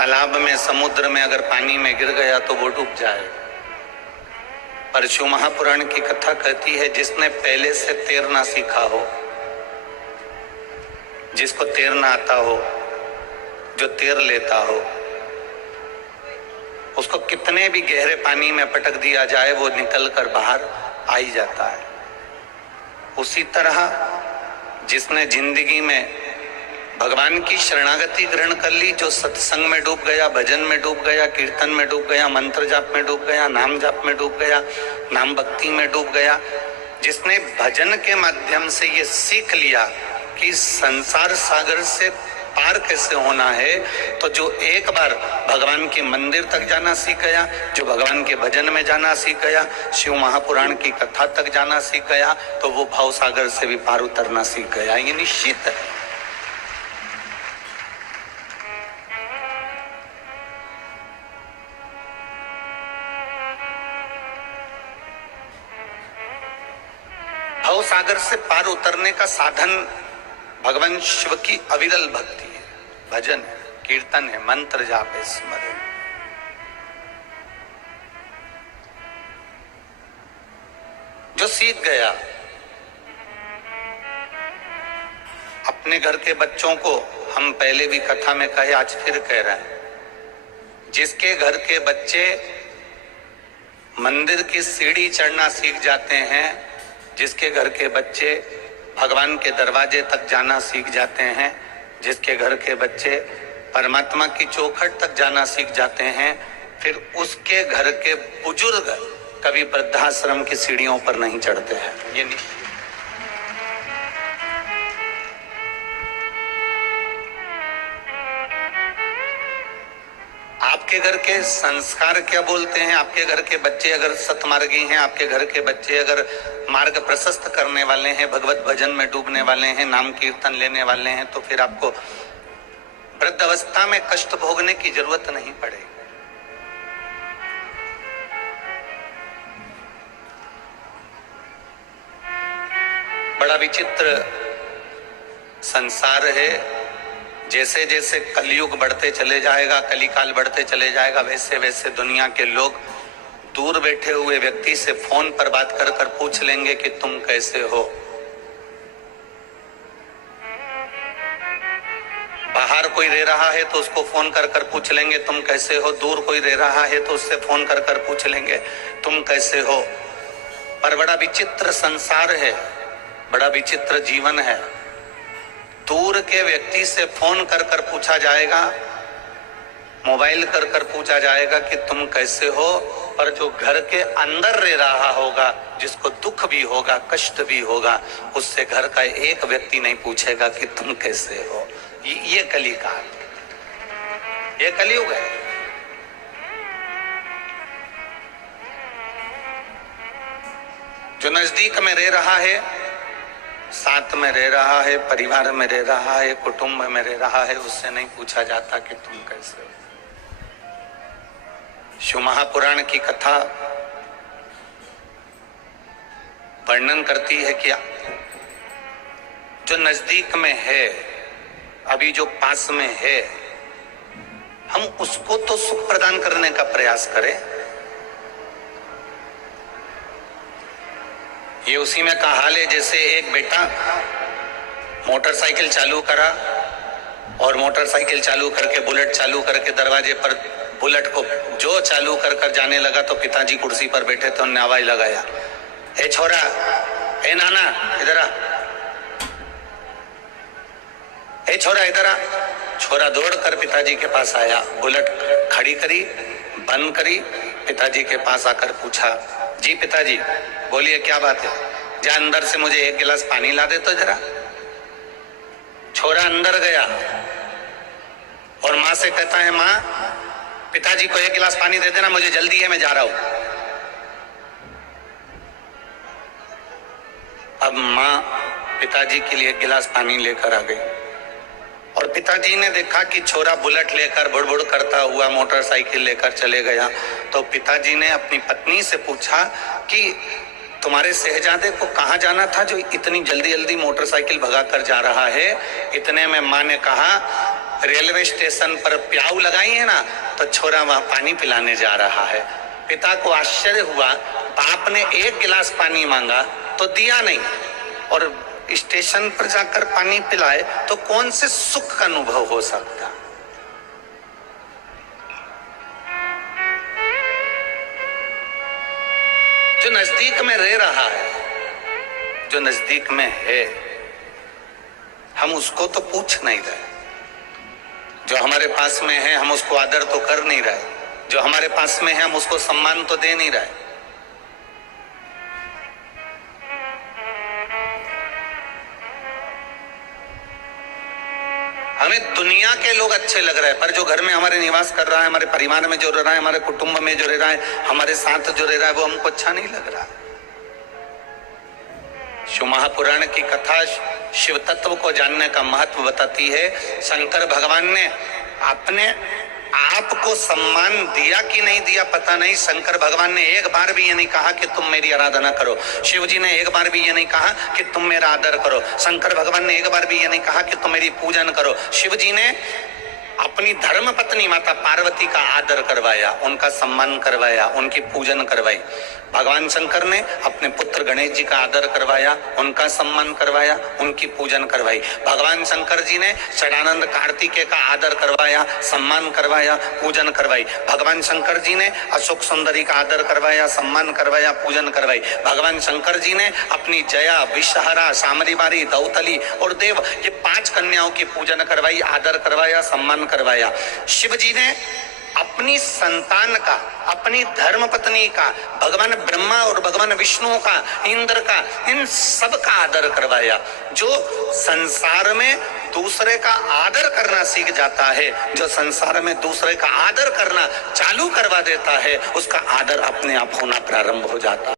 तालाब में, समुद्र में अगर पानी में गिर गया तो वो डूब जाए। पर शिव महापुराण की कथा कहती है जिसने पहले से तैरना सीखा हो, जिसको तैरना आता हो, जो तैर लेता हो, उसको कितने भी गहरे पानी में पटक दिया जाए वो निकल कर बाहर आ ही जाता है। उसी तरह जिसने जिंदगी में भगवान की शरणागति ग्रहण कर ली, जो सत्संग में डूब गया, भजन में डूब गया, कीर्तन में डूब गया, मंत्र जाप में डूब गया, नाम जाप में डूब गया, नाम भक्ति में डूब गया, जिसने भजन के माध्यम से ये सीख लिया कि संसार सागर से पार कैसे होना है, तो जो एक बार भगवान के मंदिर तक जाना सीख गया, जो भगवान के भजन में जाना सीख गया, शिव महापुराण की कथा तक जाना सीख गया, तो वो भाव सागर से भी पार उतरना सीख गया। ये निश्चित है। भाव सागर से पार उतरने का साधन भगवान शिव की अविरल भक्ति है, भजन है, कीर्तन है, मंत्र जाप है, स्मरण। जो सीख गया, अपने घर के बच्चों को हम पहले भी कथा में कहे, आज फिर कह रहे हैं, जिसके घर के बच्चे मंदिर की सीढ़ी चढ़ना सीख जाते हैं, जिसके घर के बच्चे भगवान के दरवाजे तक जाना सीख जाते हैं, जिसके घर के बच्चे परमात्मा की चौखट तक जाना सीख जाते हैं, फिर उसके घर के बुजुर्ग कभी वृद्धाश्रम की सीढ़ियों पर नहीं चढ़ते हैं। ये नहीं। आपके घर के संस्कार क्या बोलते हैं? आपके घर के बच्चे अगर सतमार्गी हैं, आपके घर के बच्चे अगर मार्ग प्रशस्त करने वाले हैं, भगवत भजन में डूबने वाले हैं, नाम कीर्तन लेने वाले हैं, तो फिर आपको वृद्ध अवस्था में कष्ट भोगने की जरूरत नहीं पड़ेगी। बड़ा विचित्र संसार है। जैसे जैसे कलयुग बढ़ते चले जाएगा, कलिकाल बढ़ते चले जाएगा, वैसे वैसे दुनिया के लोग दूर बैठे हुए व्यक्ति से फोन पर बात कर कर पूछ लेंगे कि तुम कैसे हो। बाहर कोई रह रहा है तो उसको फोन कर कर पूछ लेंगे तुम कैसे हो। दूर कोई रह रहा है तो उससे फोन कर कर पूछ लेंगे तुम कैसे हो। पर बड़ा विचित्र संसार है, बड़ा विचित्र जीवन है। दूर के व्यक्ति से फोन कर कर पूछा जाएगा, मोबाइल कर कर पूछा जाएगा कि तुम कैसे हो, पर जो घर के अंदर रह रहा होगा, जिसको दुख भी होगा, कष्ट भी होगा, उससे घर का एक व्यक्ति नहीं पूछेगा कि तुम कैसे हो। ये कलिकाल, ये कलयुग है। जो नजदीक में रह रहा है, साथ में रह रहा है, परिवार में रह रहा है, कुटुंब में रह रहा है, उससे नहीं पूछा जाता कि तुम कैसे हो। शिव महापुराण की कथा वर्णन करती है कि जो नजदीक में है, अभी जो पास में है, हम उसको तो सुख प्रदान करने का प्रयास करें। ये उसी में का हाल है जैसे एक बेटा मोटरसाइकिल चालू करा और मोटरसाइकिल चालू करके बुलेट चालू करके दरवाजे पर बुलेट को जो चालू कर कर जाने लगा तो पिताजी कुर्सी पर बैठे थे, उन्होंने आवाज लगाया, ए छोरा, ए नाना इधर आ, ए छोरा इधर आ। छोरा दौड़ कर पिताजी के पास आया, बुलेट खड़ी करी, बंद करी, पिताजी के पास आकर पूछा, जी पिताजी बोलिए क्या बात है? जा अंदर से मुझे एक गिलास पानी ला दे तो जरा। छोरा अंदर गया और माँ से कहता है, माँ पिताजी को एक गिलास पानी दे देना, मुझे जल्दी है, मैं जा रहा हूं। अब माँ पिताजी के लिए एक गिलास पानी लेकर आ गई और पिताजी ने देखा कि छोरा बुलेट लेकर बुड़बुड़ करता हुआ मोटरसाइकिल लेकर चले गया, तो पिताजी ने अपनी पत्नी से पूछा कि तुम्हारे शहजादे को कहाँ जाना था जो इतनी जल्दी जल्दी मोटरसाइकिल भगा कर जा रहा है? इतने में माँ ने कहा, रेलवे स्टेशन पर प्याऊ लगाई है ना, तो छोरा वहां पानी पिलाने जा रहा है। पिता को आश्चर्य हुआ, बाप ने 1 गिलास पानी मांगा तो दिया नहीं, और स्टेशन पर जाकर पानी पिलाए तो कौन से सुख का अनुभव हो सकता। जो नजदीक में रह रहा है, जो नजदीक में है, हम उसको तो पूछ नहीं रहे। जो हमारे पास में है हम उसको आदर तो कर नहीं रहे, जो हमारे पास में है हम उसको सम्मान तो दे नहीं रहे। हमें दुनिया के लोग अच्छे लग रहे हैं, पर जो घर में हमारे निवास कर रहा है, हमारे परिवार में जो रह रहा है, हमारे कुटुंब में जो रह रहा है, हमारे साथ जो रह रहा है, वो हमको अच्छा नहीं लग रहा। शिव महापुराण की कथा शिव तत्व को जानने का महत्व बताती है। शंकर भगवान ने अपने आप को सम्मान दिया कि नहीं दिया पता नहीं। शंकर भगवान ने एक बार भी ये नहीं कहा कि तुम मेरी आराधना करो। शिव जी ने एक बार भी ये नहीं कहा कि तुम मेरा आदर करो। शंकर भगवान ने एक बार भी ये नहीं कहा कि तुम मेरी पूजन करो। शिव जी ने अपनी धर्म पत्नी माता पार्वती का आदर करवाया, उनका सम्मान करवाया, उनकी पूजन करवाई। भगवान शंकर ने अपने पुत्र गणेश जी का आदर करवाया, उनका सम्मान करवाया, उनकी पूजन करवाई। भगवान शंकर जी ने षडानंद कार्तिकेय का आदर करवाया, सम्मान करवाया, पूजन करवाई। भगवान शंकर जी ने अशोक सुंदरी का आदर करवाया, सम्मान करवाया, पूजन करवाई। भगवान शंकर जी ने अपनी जया, विषहरा, सामरीबारी, दौतली और देव, ये 5 कन्याओं की पूजन करवाई, आदर करवाया, सम्मान करवाया। शिव जी ने अपनी संतान का, अपनी धर्म पत्नी का, भगवान ब्रह्मा और भगवान विष्णु का, इंद्र का, इन सब का आदर करवाया। जो संसार में दूसरे का आदर करना सीख जाता है, जो संसार में दूसरे का आदर करना चालू करवा देता है, उसका आदर अपने आप होना प्रारंभ हो जाता है।